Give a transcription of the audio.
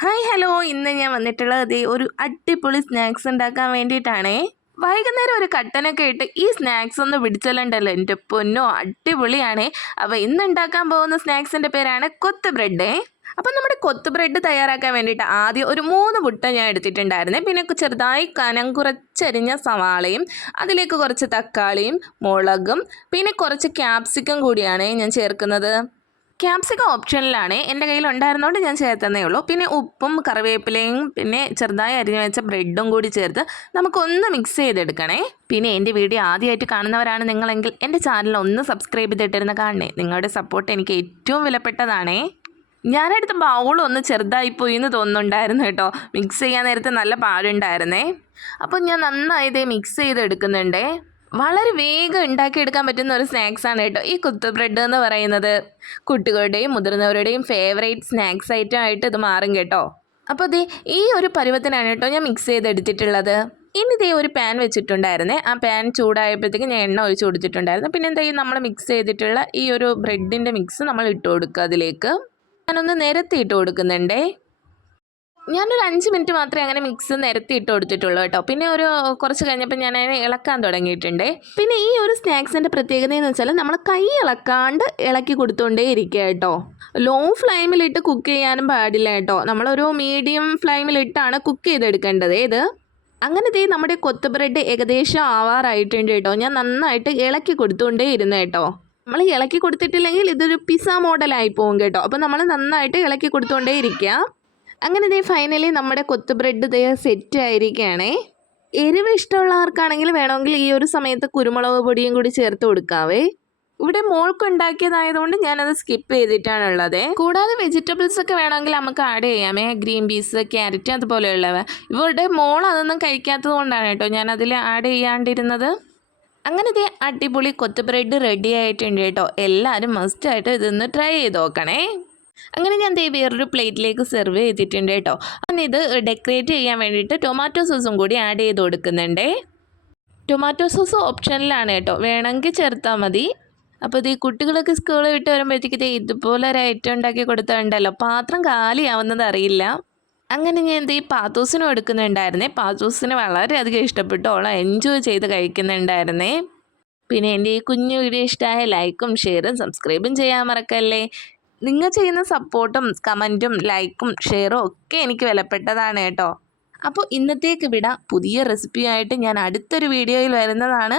Hi hello, ഇന്ന് ഞാൻ വന്നിട്ടുള്ളത് ഒരു അടിപൊളി സ്നാക്സ് ഉണ്ടാക്കാൻ വേണ്ടിയിട്ടാണേ. വൈകുന്നേരം ഒരു കട്ടനൊക്കെ ഇട്ട് ഈ സ്നാക്സ് ഒന്ന് പിടിച്ചല്ലുണ്ടല്ലോ എൻ്റെ പൊന്നോ, അടിപൊളിയാണേ. അപ്പോൾ ഇന്ന് ഉണ്ടാക്കാൻ പോകുന്ന സ്നാക്സിൻ്റെ പേരാണ് കൊത്ത് ബ്രെഡ്. അപ്പം നമ്മുടെ കൊത്ത് ബ്രെഡ് തയ്യാറാക്കാൻ വേണ്ടിയിട്ട് ആദ്യം ഒരു 3 മുട്ട ഞാൻ എടുത്തിട്ടുണ്ടായിരുന്നേ. പിന്നെ ചെറുതായി കനം കുറച്ചരിഞ്ഞ സവാളയും അതിലേക്ക് കുറച്ച് തക്കാളിയും മുളകും പിന്നെ കുറച്ച് ക്യാപ്സിക്കം കൂടിയാണ് ഞാൻ ചേർക്കുന്നത്. ക്യാപ്സിക്കം ഓപ്ഷനിലാണ്, എൻ്റെ കയ്യിൽ ഉണ്ടായിരുന്നതുകൊണ്ട് ഞാൻ ചേർത്തന്നേ ഉള്ളൂ. പിന്നെ ഉപ്പും കറിവേപ്പിലയും പിന്നെ ചെറുതായി അരിഞ്ഞു വെച്ച ബ്രെഡും കൂടി ചേർത്ത് നമുക്കൊന്ന് മിക്സ് ചെയ്തെടുക്കണേ. പിന്നെ എൻ്റെ വീഡിയോ ആദ്യമായിട്ട് കാണുന്നവരാണ് നിങ്ങളെങ്കിൽ എൻ്റെ ചാനൽ ഒന്ന് സബ്സ്ക്രൈബ് ചെയ്തിട്ടിരുന്ന കാണണേ. നിങ്ങളുടെ സപ്പോർട്ട് എനിക്ക് ഏറ്റവും വിലപ്പെട്ടതാണേ. ഞാനെടുത്ത ബൗളൊന്ന് ചെറുതായിപ്പോയി എന്ന് തോന്നുന്നുണ്ടായിരുന്നു കേട്ടോ. മിക്സ് ചെയ്യാൻ നേരത്തെ നല്ല പാടുണ്ടായിരുന്നേ. അപ്പോൾ ഞാൻ നന്നായി ഇതേ മിക്സ് ചെയ്തെടുക്കുന്നുണ്ടേ. വളരെ വേഗം ഉണ്ടാക്കിയെടുക്കാൻ പറ്റുന്ന ഒരു സ്നാക്സാണ് കേട്ടോ ഈ കുത്തു ബ്രെഡ് എന്ന് പറയുന്നത്. കുട്ടികളുടെയും മുതിർന്നവരുടെയും ഫേവറേറ്റ് സ്നാക്സ് ഐറ്റം ആയിട്ട് ഇത് മാറും കേട്ടോ. അപ്പോൾ ഈ ഒരു പരുവത്തിനാണ് കേട്ടോ ഞാൻ മിക്സ് ചെയ്തെടുത്തിട്ടുള്ളത്. ഇനി ഒരു പാൻ വെച്ചിട്ടുണ്ടായിരുന്നേ. ആ പാൻ ചൂടായപ്പോഴത്തേക്ക് ഞാൻ എണ്ണ ഒഴിച്ച് കൊടുത്തിട്ടുണ്ടായിരുന്നു. പിന്നെ നമ്മൾ മിക്സ് ചെയ്തിട്ടുള്ള ഈ ഒരു ബ്രെഡിൻ്റെ മിക്സ് നമ്മൾ ഇട്ട് കൊടുക്കുക. അതിലേക്ക് ഞാനൊന്ന് നിരത്തി ഇട്ട് കൊടുക്കുന്നുണ്ടേ. ഞാനൊരു 5 മിനിറ്റ് മാത്രമേ അങ്ങനെ മിക്സ് നിരത്തി ഇട്ട് കൊടുത്തിട്ടുള്ളൂ കേട്ടോ. പിന്നെ കുറച്ച് കഴിഞ്ഞപ്പോൾ ഞാൻ അതിനെ ഇളക്കാൻ തുടങ്ങിയിട്ടുണ്ട്. പിന്നെ ഈ ഒരു സ്നാക്സിൻ്റെ പ്രത്യേകത എന്ന് വെച്ചാൽ നമ്മൾ കൈ ഇളക്കാണ്ട് ഇളക്കി കൊടുത്തുകൊണ്ടേ ഇരിക്കുക കേട്ടോ. ലോ ഫ്ലെയിമിലിട്ട് കുക്ക് ചെയ്യാനും പാടില്ല കേട്ടോ. നമ്മളൊരു മീഡിയം ഫ്ലെയിമിലിട്ടാണ് കുക്ക് ചെയ്തെടുക്കേണ്ടത് ഇത്. അങ്ങനെ നമ്മുടെ കൊത്ത് ബ്രെഡ് ഏകദേശം ആവാറായിട്ടുണ്ട് കേട്ടോ. ഞാൻ നന്നായിട്ട് ഇളക്കി കൊടുത്തുകൊണ്ടേ ഇരുന്നു കേട്ടോ. നമ്മൾ ഇളക്കി കൊടുത്തിട്ടില്ലെങ്കിൽ ഇതൊരു പിസ്സ മോഡലായി പോകും കേട്ടോ. അപ്പോൾ നമ്മൾ നന്നായിട്ട് ഇളക്കി കൊടുത്തുകൊണ്ടേ ഇരിക്കുക. അങ്ങനെ ഫൈനലി നമ്മുടെ കൊത്ത് ബ്രെഡ് സെറ്റ് ആയിരിക്കുകയാണേ. എരിവ് ഇഷ്ടമുള്ളവർക്കാണെങ്കിൽ വേണമെങ്കിൽ ഈ ഒരു സമയത്ത് കുരുമുളക് പൊടിയും കൂടി ചേർത്ത് കൊടുക്കാവേ. ഇവിടെ മോൾക്ക് ഉണ്ടാക്കിയതായതുകൊണ്ട് ഞാനത് സ്കിപ്പ് ചെയ്തിട്ടാണുള്ളത്. കൂടാതെ വെജിറ്റബിൾസ് ഒക്കെ വേണമെങ്കിൽ നമുക്ക് ആഡ് ചെയ്യാമേ. ഗ്രീൻ പീസ്, ക്യാരറ്റ് അതുപോലെയുള്ളവ. ഇവരുടെ മോൾ അതൊന്നും കഴിക്കാത്തത് കൊണ്ടാണ് കേട്ടോ ഞാൻ അതിൽ ആഡ് ചെയ്യാണ്ടിരുന്നത്. അങ്ങനെ അടിപൊളി കൊത്ത് ബ്രെഡ് റെഡി ആയിട്ടുണ്ട് കേട്ടോ. എല്ലാവരും മസ്റ്റായിട്ട് ഇതൊന്ന് ട്രൈ ചെയ്ത് നോക്കണേ. അങ്ങനെ ഞാൻ വേറൊരു പ്ലേറ്റിലേക്ക് സെർവ് ചെയ്തിട്ടുണ്ട് കേട്ടോ. അങ്ങനെ ഇത് ഡെക്കറേറ്റ് ചെയ്യാൻ വേണ്ടിയിട്ട് ടൊമാറ്റോ സോസും കൂടി ആഡ് ചെയ്ത് കൊടുക്കുന്നുണ്ടേ. ടൊമാറ്റോ സോസ് ഓപ്ഷനിലാണ് കേട്ടോ, വേണമെങ്കിൽ ചേർത്താൽ മതി. അപ്പോൾ കുട്ടികളൊക്കെ സ്കൂളിൽ വിട്ട് വരുമ്പോഴത്തേക്ക് ഇതുപോലെ ഒരു ഐറ്റം ഉണ്ടാക്കി കൊടുത്തിട്ടുണ്ടല്ലോ, പാത്രം കാലിയാവുന്നത് അറിയില്ല. അങ്ങനെ ഞാൻ പാത്തൂസിനും എടുക്കുന്നുണ്ടായിരുന്നേ. പാത്തൂസിന് വളരെയധികം ഇഷ്ടപ്പെട്ടു, ഓളെ എൻജോയ് ചെയ്ത് കഴിക്കുന്നുണ്ടായിരുന്നേ. പിന്നെ എൻ്റെ ഈ കുഞ്ഞു വീഡിയോ ഇഷ്ടമായ ലൈക്കും ഷെയറും സബ്സ്ക്രൈബും ചെയ്യാൻ മറക്കല്ലേ. നിങ്ങൾ ചെയ്യുന്ന സപ്പോർട്ടും കമൻറ്റും ലൈക്കും ഷെയറും ഒക്കെ എനിക്ക് വിലപ്പെട്ടതാണ് കേട്ടോ. അപ്പോൾ ഇന്നത്തേക്ക് വിടാം. പുതിയ റെസിപ്പിയായിട്ട് ഞാൻ അടുത്തൊരു വീഡിയോയിൽ വരുന്നതാണ്.